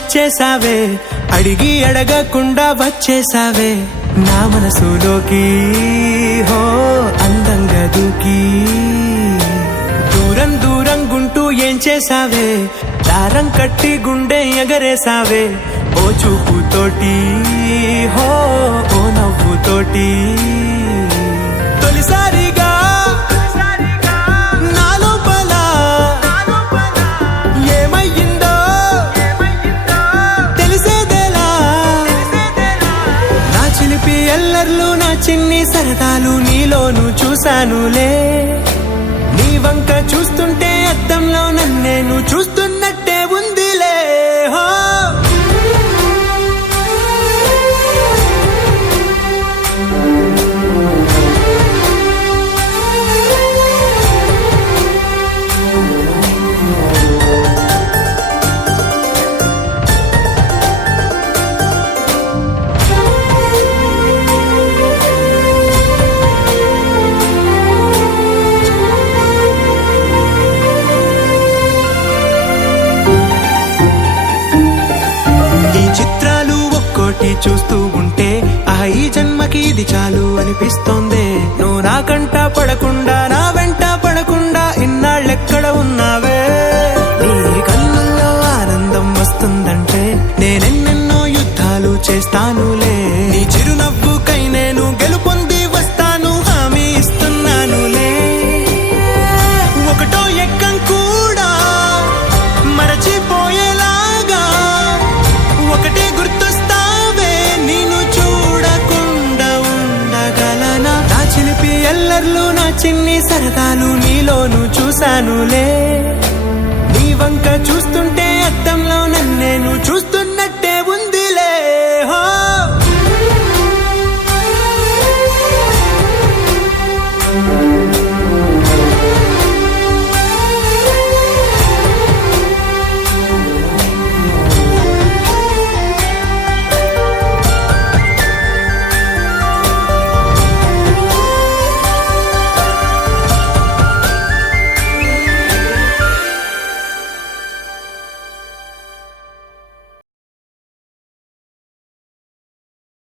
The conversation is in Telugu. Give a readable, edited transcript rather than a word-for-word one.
వచ్చేసావే, అడిగి అడగకుండా వచ్చేసావే నా మనసులోకి. హో అందంగా దూకి దూరం దూరం గుంటూ ఏం చేసావే, దారం కట్టి గుండె ఎగరేసావే ఓ చూపుతోటి. హో ఓ నవ్వుతోటి తొలిసారిగా నా లోపల ఏమయ్యిందో తెలిసేదేలా. నా చిలిపి ఎల్లర్లు నా చిన్ని సరదాలు నీలోను చూశానులే. నీ వంక చూస్తుంటే అద్దంలో నన్నేను చూస్తున్నట్టే ఉందిలే. హో చూస్తూ ఉంటే ఈ జన్మకి ఇది చాలు అనిపిస్తోందే. నువ్వు నా కంట పడకుండా నా వెంట పడకుండా ఇన్నాళ్ళెక్కడ ఉన్నావే. నీ కళ్ళల్లో ఆనందం వస్తుందంటే నేనెన్నెన్నో యుద్ధాలు చేస్తానులే. నీ చిరునవ్వుకై నేను గెలుపొంది వస్తాను హామీ ఇస్తున్నానులే. ఒకటో ఎక్కం కూడా మరచిపోయేలాగా ఒకటే గుర్తొస్తావే, నిన్ను చూడకుండా ఉండగలనా. నా చిలిపి ఎల్లర్లు నా చిన్ని సరదాలు నీలోను చూశానులే. నీ వంక చూస్తుంటే అద్దంలో నన్నేను చూస్తూ